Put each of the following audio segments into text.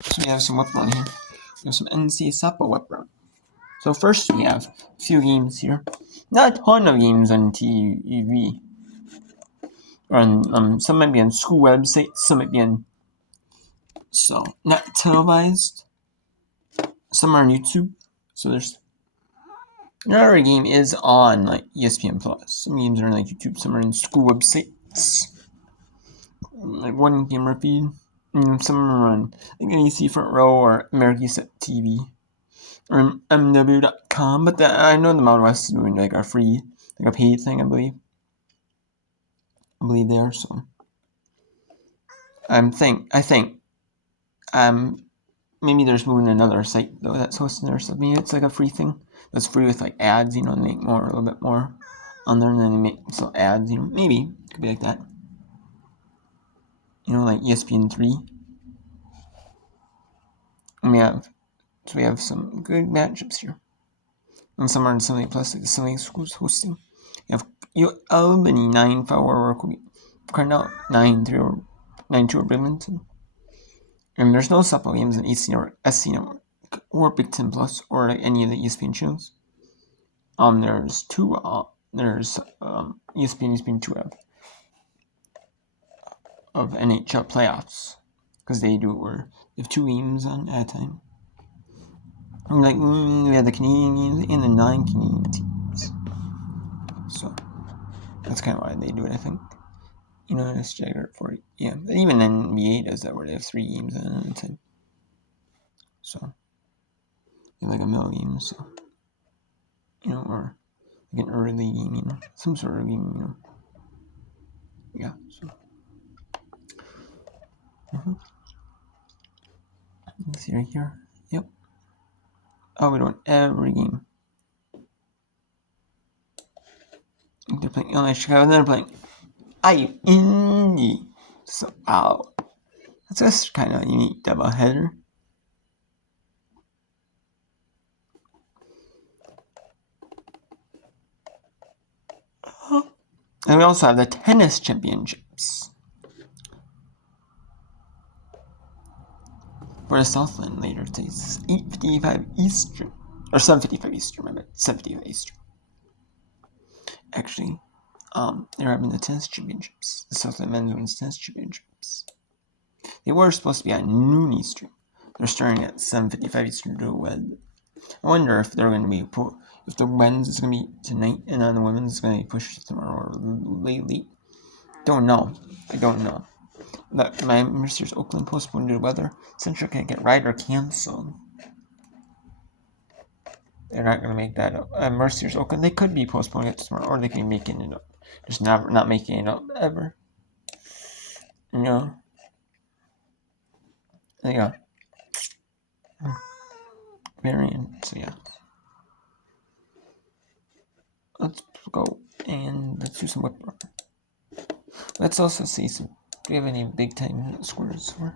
So we have some whip run here. We have some NCAA softball whip run. So first we have a few games here. Not a ton of games on TV. Some might be on school websites, some might be on not televised. Some are on YouTube. So there's another game is on like ESPN Plus. Some games are on like YouTube, some are on school websites. Like one gamer feed. Some are on like NEC Front Row or American TV. Or MW.com, but I know the Mountain West is doing like a free, like a paid thing, I believe. I believe there, so I think maybe there's moving another site though that's hosting there, so maybe it's like a free thing that's free with like ads, they make more, a little bit more on there, and then they make some ads, maybe it could be like that. Like ESPN3. And we have some good matchups here. And some are in Sunday Plus, like the Sunday Schools hosting. You have Albany 9-4 or Cornell 9-3 or 9-2 or Bridlington. And there's no softball games in AC or SC Network or Big Ten Plus or like any of the ESPN channels. There's two. There's ESPN2 of NHL playoffs because they have two games on at a time. And we have the Canadian games and the 9 Canadian teams. So that's kind of why they do it, I think. It's staggered for it. Yeah, but even NBA does that where they have 3 games at a time. So you have like a middle game, so or like an early game, some sort of game, Yeah. So. Let's see right here. Yep. Oh, we don't every game. They're playing Illinois, Chicago, and then they're playing Indy. So, that's just kind of a unique double header. And we also have the tennis championships for the Southland later today. It's 8:55 Eastern. Or 7:55 Eastern, my bad. 7:55 Eastern. Actually, they're having the tennis championships. The Southland Men's Women's Tennis Championships. They were supposed to be at noon Eastern. They're starting at 7:55 Eastern to wed. I wonder if they're going to be if the men's is going to be tonight and then the women's is going to be pushed tomorrow or late. Don't know. I don't know. But my Mercer's Oakland postponed due to weather. Central can't get right or canceled. They're not going to make that up. Mercer's Oakland, they could be postponing it tomorrow, or they could be making it up. Just not making it up ever. Yeah. Variant. So yeah. Let's go and let's do some whip run. Let's also see do we have any big time scores for?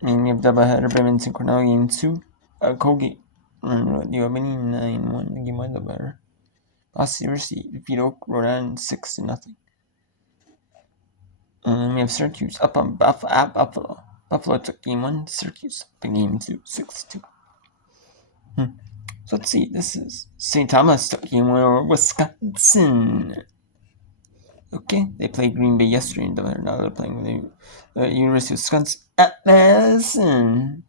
We have doubleheader, Bridlington, Cornell game 2. Colgate, you have any 9-1 game 1 doubleheader. Boston University defeat Oak, Rhode Island 6-0. We have Syracuse up on Buffalo. Buffalo took game 1, Syracuse up game 2, 6-2. So let's see, this is St. Thomas took game 1 over Wisconsin. Okay, they played Green Bay yesterday in doubleheader. Now they're playing the University of Wisconsin at Madison.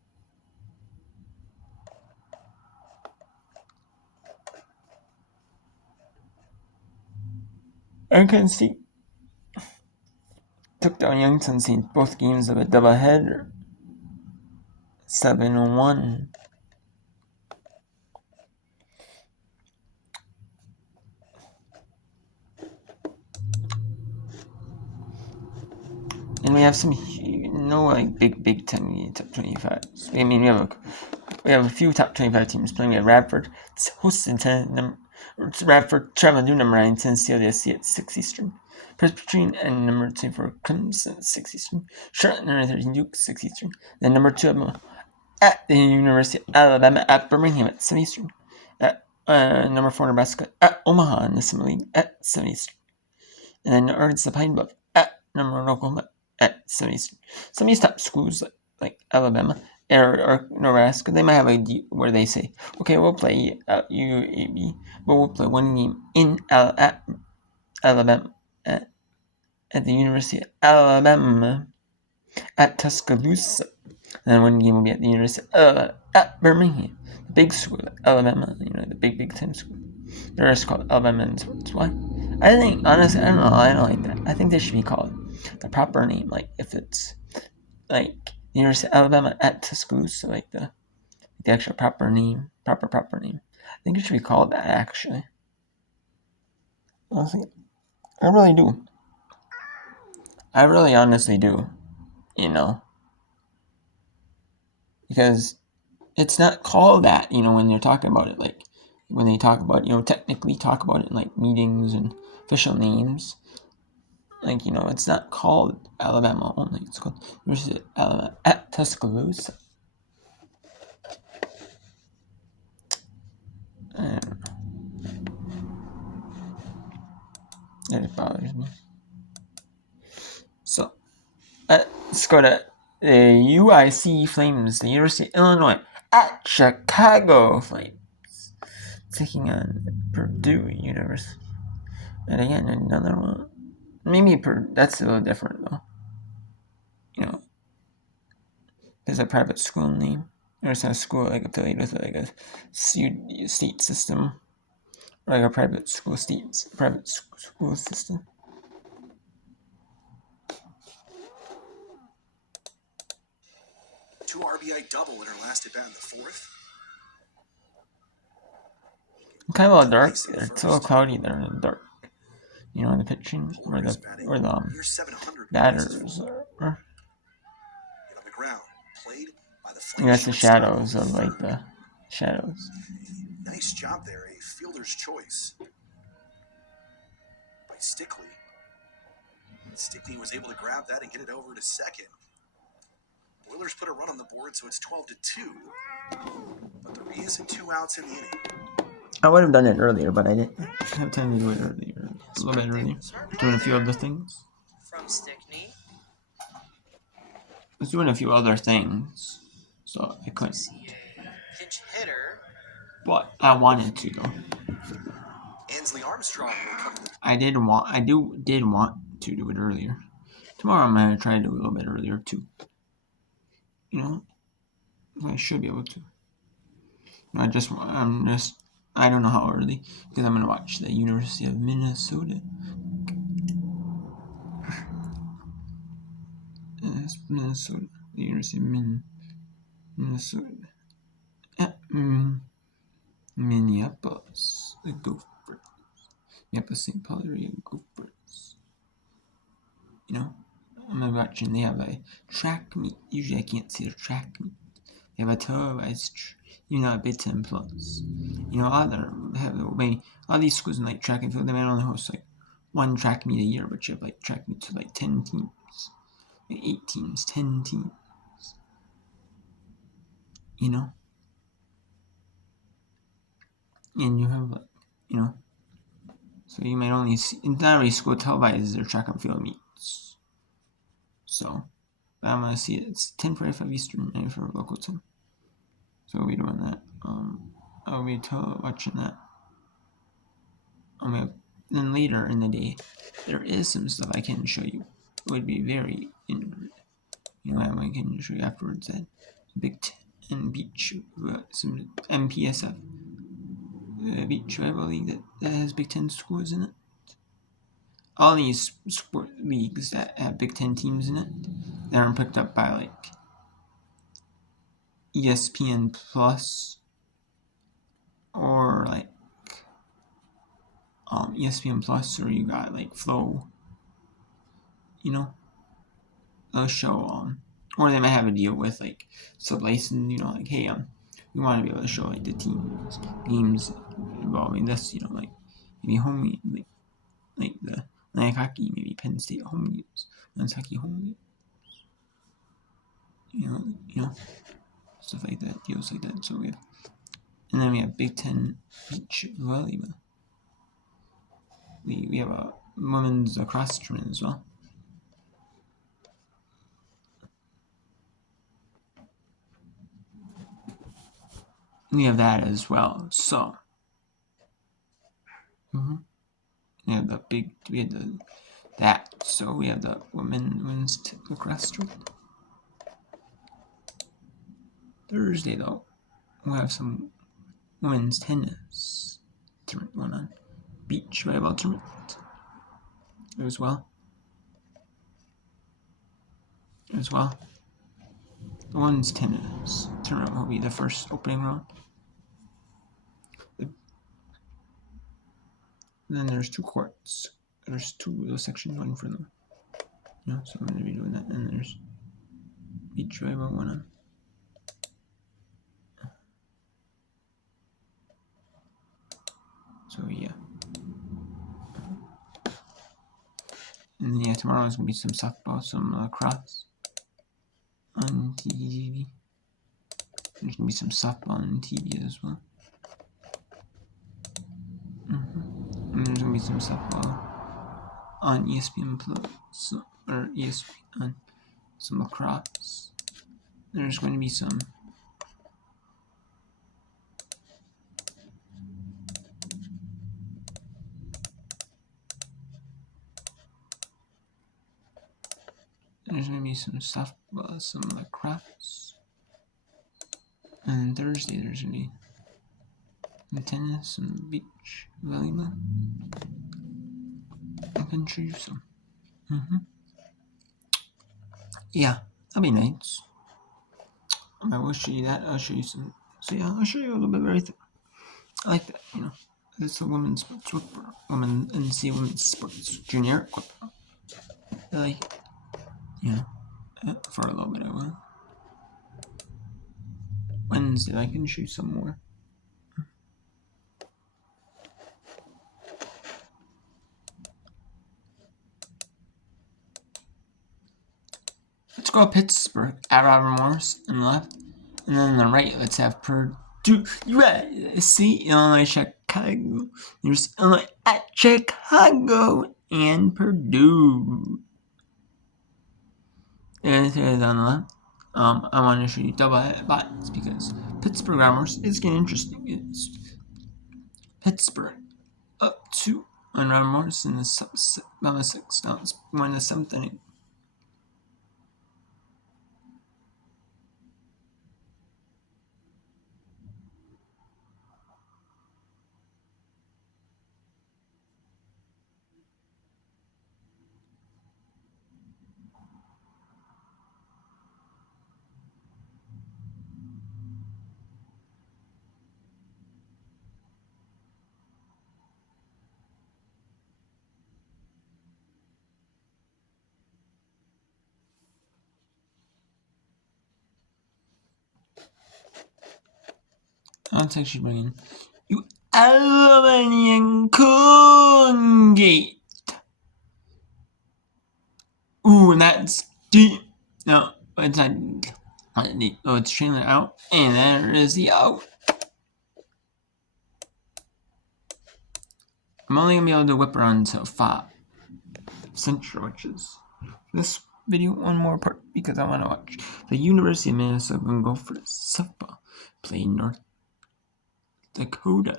Arkansas State took down Youngstown State both games of a doubleheader. 7-1. And we have some big time top 25. I mean, we have a few top 25 teams playing. We have Radford hosting Radford traveling to number 9 Tennessee LSC at 6 Eastern. Presbyterian and number 24 Clemson at 6 Eastern. Charlotte number 13 Duke 6 Eastern. Then number 2 at the University of Alabama at Birmingham at 7 Eastern. At number 4 Nebraska at Omaha in the Summer League at 7 Eastern. And then Arkansas Pine Bluff at number 1 Oklahoma at 7 Eastern. Some of these top schools like Alabama or Nebraska, they might have a deal where they say, okay, we'll play UAB, but we'll play one game in at Alabama at the University of Alabama at Tuscaloosa. And then one game will be at the University of at Birmingham, the big school, Alabama, the big Ten school. The rest called Alabama and sports. Why? I think, honestly, I don't know. I don't like that. I think they should be called the proper name. Like, if it's, like, the University of Alabama at Tuscaloosa, like the actual proper name. Proper name. I think it should be called that, actually. Honestly, I really do. I really honestly do. Because it's not called that, when they're talking about it, like when they talk about, technically talk about it in like meetings and official names. Like, it's not called Alabama only. It's called University of Alabama at Tuscaloosa. I don't know. It bothers me. So, let's go to the UIC Flames, the University of Illinois at Chicago Flames, taking on Purdue University. And again, another one. Maybe that's a little different though. There's a private school name. There's a school like affiliated with like a state system, or like a private school system. Two RBI double in her last at bat in the fourth. Kind of a little dark there. It's a little cloudy there in the dark. In the pitching where the batters are. On the ground, played by the That's the shadows of like the shadows. Nice job there, a fielder's choice by Stickley. Stickney was able to grab that and get it over to second. Oilers put a run on the board, so it's 12-2. But there is 2 outs in the inning. I would have done it earlier, but I didn't have time to do it earlier. A little bit earlier. Doing a few other things. From Stickney. I was doing a few other things, so I couldn't. Pinch hitter. But I wanted to though. Ansley Armstrong will come to I did want to do it earlier. Tomorrow I'm gonna try to do it a little bit earlier too. I should be able to. I don't know how early because I'm gonna watch the University of Minnesota. Minnesota, the University of Minnesota at Minneapolis, the Gophers. Minneapolis, St. Paul area Gophers. I'm watching. They have a track meet. Usually I can't see the track meet. They have a televised, a Big Ten Plus. All these schools in like track and field, they might only host like one track meet a year, but you have like track meets with like 10 teams, like 8 teams, 10 teams. And you have so you might only see. Not every school televises their track and field meets. So, but I'm gonna see it. It's 10:45 Eastern, 9 local time. So we'll be doing that. I'll be watching that. Then later in the day, there is some stuff I can show you. It would be very interesting. I can show you afterwards that Big Ten beach, some MPSF beach rival league that has Big Ten schools in it. All these sport leagues that have Big Ten teams in it, that are picked up by like ESPN Plus or like ESPN Plus, or you got like Flow. They'll show or they might have a deal with like sub-license. Like, hey, we want to be able to show like the teams games involving this. Like maybe home like the Atlantic hockey, maybe Penn State home games, men's hockey home games. Stuff like that, deals like that. So and then we have Big Ten beach volleyball. We have a women's lacrosse tournament as well. we have that as well. So, we have that. So we have the women's lacrosse tournament. Thursday though, we'll have some women's tennis tournament going on. Beach volleyball tournament as well. The women's tennis tournament will be the first opening round. And then there's 2 courts. There's 2 of those sections, one for them. So I'm going to be doing that. And there's beach volleyball going on. So yeah. And then tomorrow is going to be some softball, some lacrosse on TV. There's going to be some softball on TV as well. And there's going to be some softball on ESPN Plus, or ESPN, some lacrosse. There's going to be some softball, some lacrosse. And Thursday there's going to be some tennis, some beach volleyball. I can show you some. Yeah, that'll be nice. I will show you that. I'll show you some. So yeah, I'll show you a little bit of everything. I like that, It's a women's sports football, NCAA women's sports junior football. I like it. For a little bit I will. Wednesday I can show you some more. Let's go Pittsburgh at Robert Morris on the left. And then on the right, let's have Purdue, USC, Illinois, Chicago. There's Illinois at Chicago and Purdue. There's on the left. I want to show you double bots because Pittsburgh Morris is getting interesting. It's Pittsburgh up 2 on Robert Morris in the 6. Now it's 1 to 7th inning. Let's actually bring in you Albanian Colgate. Ooh, and that's deep. No, it's not deep. Oh, it's trailing out. And there is the out. I'm only going to be able to whip around until 5 Central, which is this video one more part because I want to watch the University of Minnesota Gophers softball play North Dakota.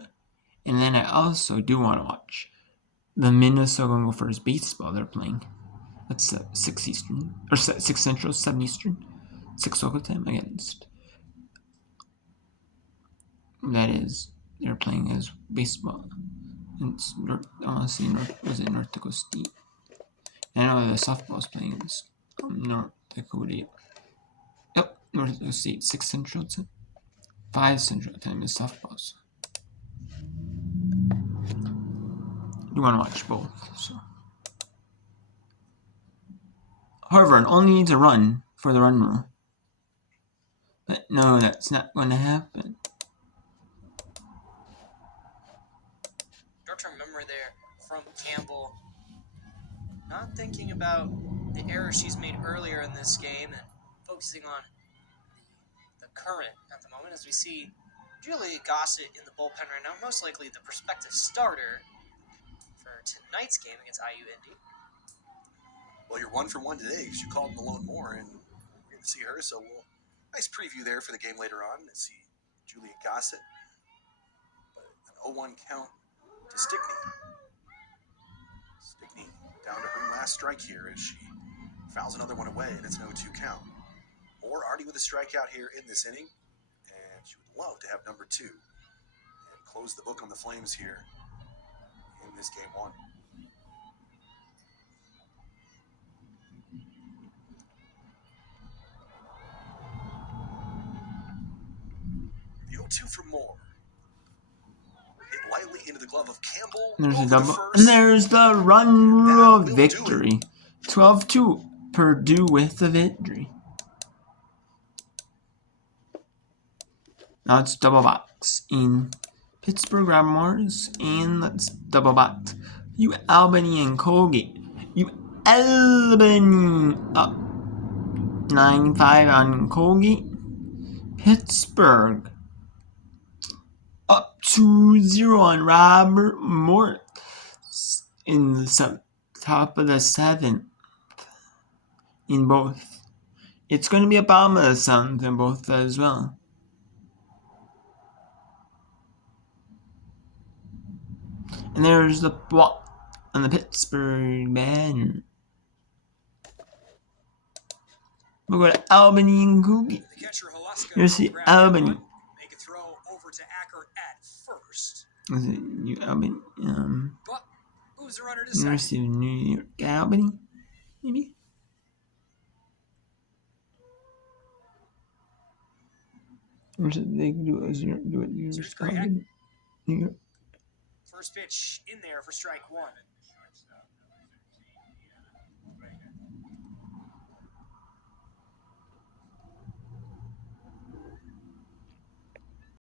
And then I also do want to watch the Minnesota Gophers baseball they're playing. That's 6 Eastern, or 6 Central, 7 Eastern, 6 local time against. That is, they're playing as baseball. It's North Dakota State? I know the softball's playing as North Dakota. Yep, North Dakota State, 6 Central time. 5 Central time is softballs. You want to watch both, so. However, it only needs a run for the run rule. But no, that's not going to happen. Short-term memory there from Campbell. Not thinking about the errors she's made earlier in this game and focusing on the current at the moment as we see Julie Gossett in the bullpen right now, most likely the prospective starter for tonight's game against IU Indy. Well, you're 1 for 1 today because you called Malone Moore, and we're going to see her. So, nice preview there for the game later on. Let's see Julia Gossett. But an 0-1 count to Stickney. Stickney down to her last strike here as she fouls another one away, and it's an 0-2 count. Moore already with a strikeout here in this inning, and she would love to have number 2 and close the book on the Flames here in this game 1. The 0-2 from Moore. Hit lightly into the glove of Campbell. There's a over double. the first. And there's the run rule of That will do victory. 12-2. Purdue with the victory. Now it's double box in Pittsburgh Grab Morris, and let's double box U Albany and Colgate. U Albany up 9-5 on Colgate. Pittsburgh up 2-0 on Robert Morris in the top of the 7th in both. It's going to be a bottom of the 7th in both as well. And there's the block on the Pittsburgh banner. We'll go to Albany and Colgate. The catcher Halaska Here's the will grab Albany. that one, make a throw over to Acker at first. Is it New Albany? But moves the runner to University second. of New York, Albany, maybe? Or should they do it? Do it University of New York. First pitch in there for strike 1.